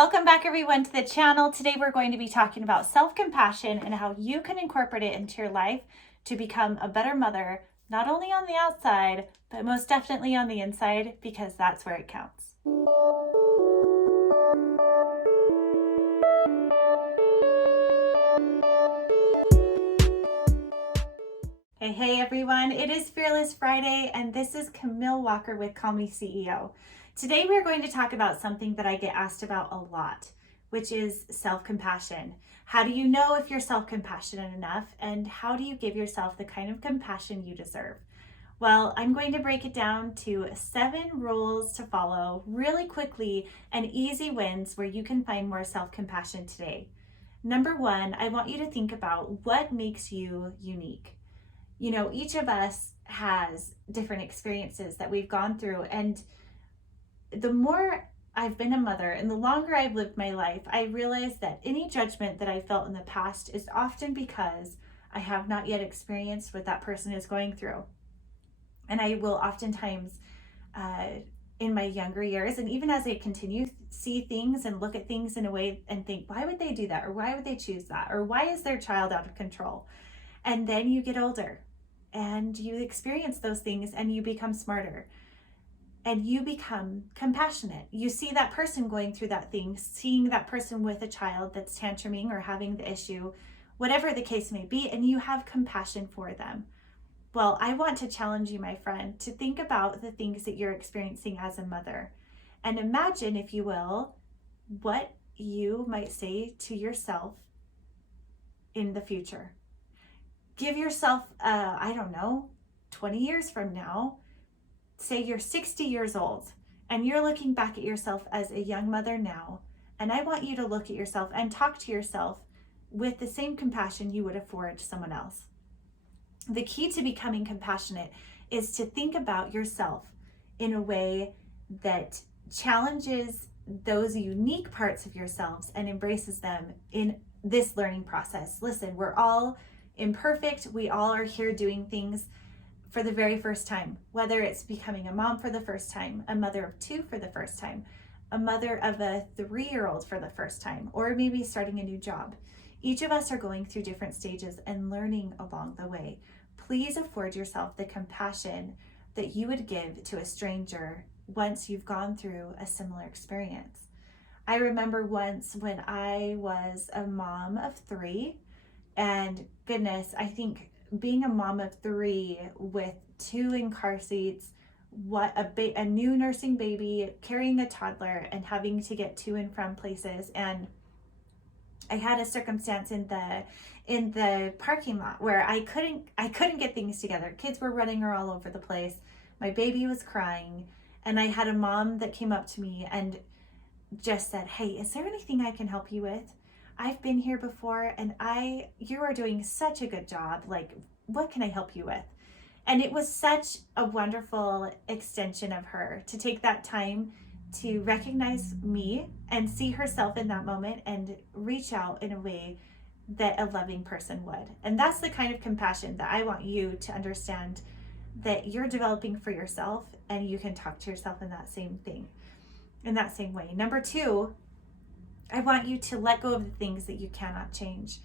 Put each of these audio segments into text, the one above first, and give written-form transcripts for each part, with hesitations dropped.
Welcome back everyone to the channel. Today we're going to be talking about self-compassion and how you can incorporate it into your life to become a better mother, not only on the outside, but most definitely on the inside, because that's where it counts. Hey everyone, it is Fearless Friday and this is Camille Walker with Call Me CEO. Today we're going to talk about something that I get asked about a lot, which is self-compassion. How do you know if you're self-compassionate enough, and how do you give yourself the kind of compassion you deserve? Well, I'm going to break it down to 7 rules to follow really quickly and easy wins where you can find more self-compassion today. Number 1, I want you to think about what makes you unique. You know, each of us has different experiences that we've gone through, and the more I've been a mother and the longer I've lived my life, I realize that any judgment that I felt in the past is often because I have not yet experienced what that person is going through. And I will oftentimes, in my younger years, and even as I continue, see things and look at things in a way and think, why would they do that? Or why would they choose that? Or why is their child out of control? And then you get older and you experience those things and you become smarter. And you become compassionate. You see that person going through that thing, seeing that person with a child that's tantruming or having the issue, whatever the case may be, and you have compassion for them. Well, I want to challenge you, my friend, to think about the things that you're experiencing as a mother. And imagine, if you will, what you might say to yourself in the future. Give yourself, 20 years from now, say you're 60 years old and you're looking back at yourself as a young mother now, and I want you to look at yourself and talk to yourself with the same compassion you would afford to someone else. The key to becoming compassionate is to think about yourself in a way that challenges those unique parts of yourselves and embraces them in this learning process. Listen, we're all imperfect. We all are here doing things for the very first time, whether it's becoming a mom for the first time, a mother of 2 for the first time, a mother of a 3-year-old for the first time, or maybe starting a new job. Each of us are going through different stages and learning along the way. Please afford yourself the compassion that you would give to a stranger once you've gone through a similar experience. I remember once when I was a mom of 3, and goodness, I think being a mom of 3 with 2 in car seats, a new nursing baby, carrying a toddler, and having to get to and from places. And I had a circumstance in the parking lot where I couldn't get things together. Kids were running all over the place. My baby was crying, and I had a mom that came up to me and just said, "Hey, is there anything I can help you with? I've been here before and you are doing such a good job. Like, what can I help you with?" And it was such a wonderful extension of her to take that time to recognize me and see herself in that moment and reach out in a way that a loving person would. And that's the kind of compassion that I want you to understand that you're developing for yourself, and you can talk to yourself in that same way. Number 2, I want you to let go of the things that you cannot change.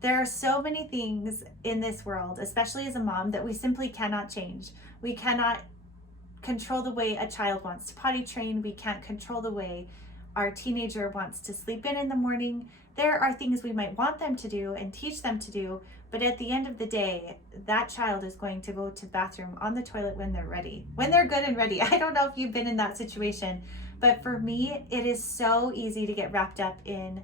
There are so many things in this world, especially as a mom, that we simply cannot change. We cannot control the way a child wants to potty train. We can't control the way our teenager wants to sleep in the morning. There are things we might want them to do and teach them to do, but at the end of the day, that child is going to go to the bathroom on the toilet when they're ready, when they're good and ready. I don't know if you've been in that situation, but for me, it is so easy to get wrapped up in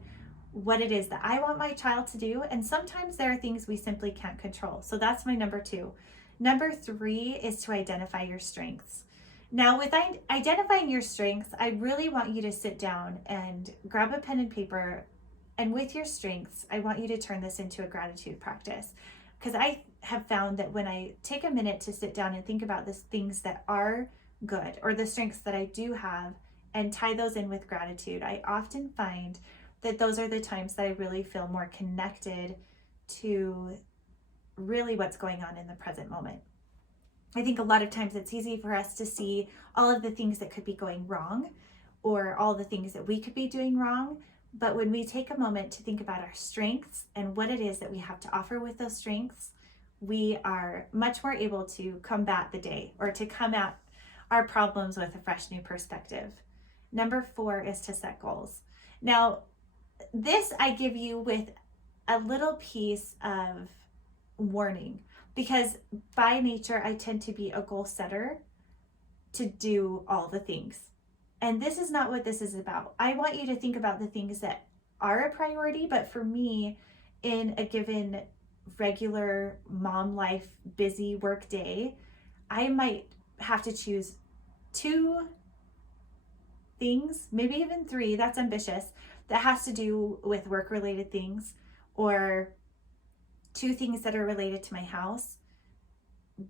what it is that I want my child to do. And sometimes there are things we simply can't control. So that's my number 2. Number 3 is to identify your strengths. Now, with identifying your strengths, I really want you to sit down and grab a pen and paper. And with your strengths, I want you to turn this into a gratitude practice. Because I have found that when I take a minute to sit down and think about the things that are good, or the strengths that I do have, and tie those in with gratitude, I often find that those are the times that I really feel more connected to really what's going on in the present moment. I think a lot of times it's easy for us to see all of the things that could be going wrong or all the things that we could be doing wrong. But when we take a moment to think about our strengths and what it is that we have to offer with those strengths, we are much more able to combat the day or to come at our problems with a fresh new perspective. Number 4 is to set goals. Now, this I give you with a little piece of warning, because by nature I tend to be a goal setter to do all the things. And this is not what this is about. I want you to think about the things that are a priority, but for me, in a given regular mom life, busy work day, I might have to choose 2 things, maybe even 3, that's ambitious, that has to do with work related things, or 2 things that are related to my house.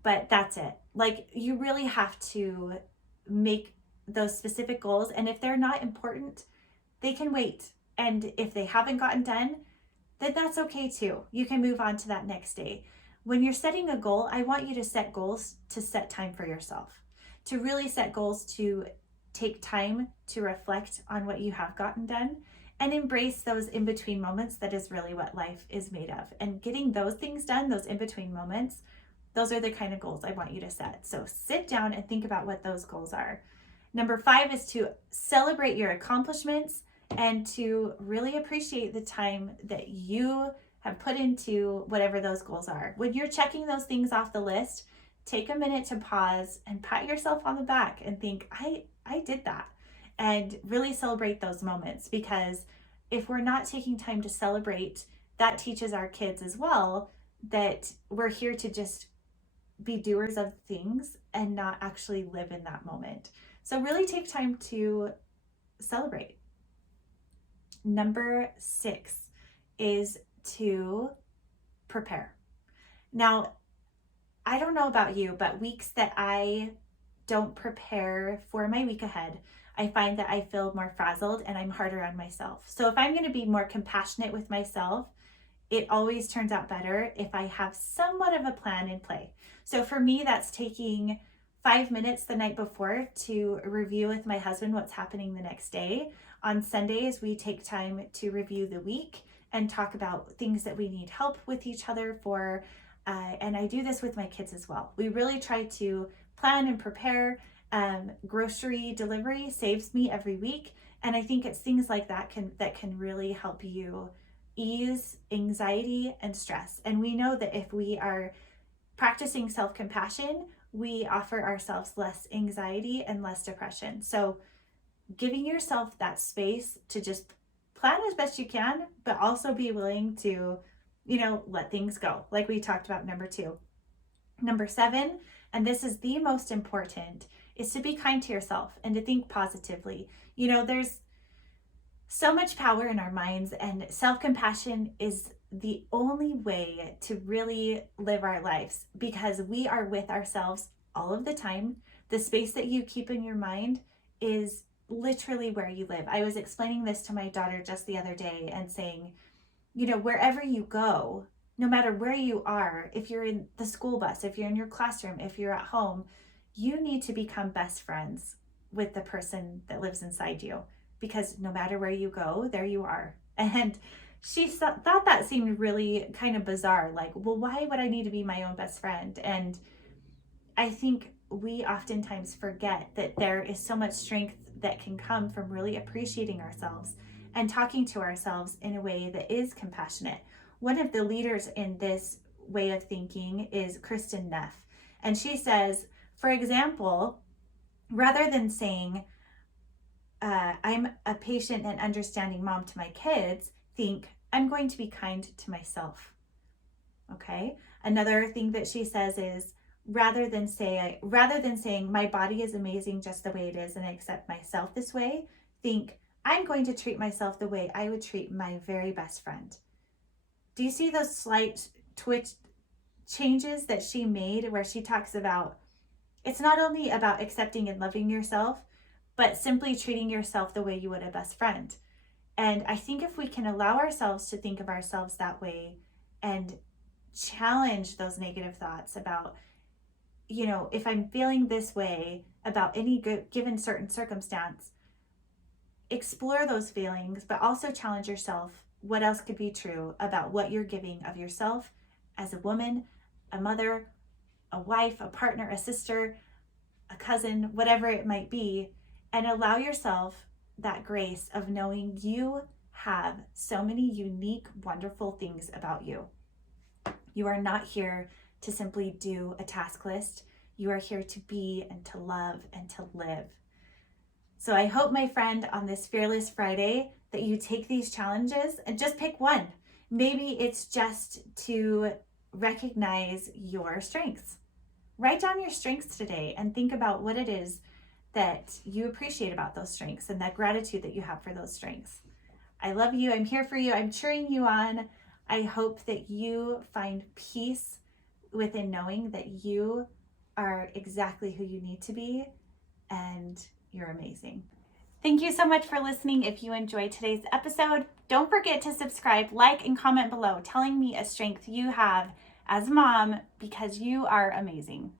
But that's it. Like, you really have to make those specific goals, and if they're not important, they can wait. And if they haven't gotten done, then that's okay too. You can move on to that next day. When you're setting a goal, I want you to set goals to set time for yourself, to really set goals to take time to reflect on what you have gotten done and embrace those in-between moments. That is really what life is made of. And getting those things done, those in-between moments, those are the kind of goals I want you to set. So sit down and think about what those goals are. Number 5 is to celebrate your accomplishments and to really appreciate the time that you have put into whatever those goals are. When you're checking those things off the list, take a minute to pause and pat yourself on the back and think, I did that. And really celebrate those moments, because if we're not taking time to celebrate, that teaches our kids as well that we're here to just be doers of things and not actually live in that moment. So really take time to celebrate. Number 6 is to prepare. Now, I don't know about you, but weeks that I don't prepare for my week ahead, I find that I feel more frazzled and I'm harder on myself. So if I'm going to be more compassionate with myself, it always turns out better if I have somewhat of a plan in play. So for me, that's taking 5 minutes the night before to review with my husband what's happening the next day. On Sundays, we take time to review the week and talk about things that we need help with each other for. And I do this with my kids as well. We really try to plan and prepare. Grocery delivery saves me every week. And I think it's things like that can really help you ease anxiety and stress. And we know that if we are practicing self-compassion, we offer ourselves less anxiety and less depression. So giving yourself that space to just plan as best you can, but also be willing to, let things go. Like we talked about, number 2. Number 7, and this is the most important, is to be kind to yourself and to think positively. There's so much power in our minds, and self-compassion is the only way to really live our lives, because we are with ourselves all of the time. The space that you keep in your mind is literally where you live. I was explaining this to my daughter just the other day and saying, wherever you go, no matter where you are, if you're in the school bus, if you're in your classroom, if you're at home, you need to become best friends with the person that lives inside you, because no matter where you go, there you are. And she thought that seemed really kind of bizarre. Like, well, why would I need to be my own best friend? And I think we oftentimes forget that there is so much strength that can come from really appreciating ourselves and talking to ourselves in a way that is compassionate. One of the leaders in this way of thinking is Kristen Neff. And she says, for example, rather than saying, I'm a patient and understanding mom to my kids, think, I'm going to be kind to myself. Okay. Another thing that she says is, rather than saying my body is amazing just the way it is and I accept myself this way, think, I'm going to treat myself the way I would treat my very best friend. Do you see those slight twitch changes that she made, where she talks about it's not only about accepting and loving yourself, but simply treating yourself the way you would a best friend. And I think if we can allow ourselves to think of ourselves that way and challenge those negative thoughts about, if I'm feeling this way about any given certain circumstance, explore those feelings, but also challenge yourself. What else could be true about what you're giving of yourself as a woman, a mother, a wife, a partner, a sister, a cousin, whatever it might be, and allow yourself that grace of knowing you have so many unique, wonderful things about you. You are not here to simply do a task list. You are here to be and to love and to live. So I hope, my friend, on this Fearless Friday, that you take these challenges and just pick one. Maybe it's just to recognize your strengths. Write down your strengths today and think about what it is that you appreciate about those strengths and that gratitude that you have for those strengths. I love you. I'm here for you. I'm cheering you on. I hope that you find peace within knowing that you are exactly who you need to be and you're amazing. Thank you so much for listening. If you enjoyed today's episode, don't forget to subscribe, like, and comment below telling me a strength you have as a mom, because you are amazing.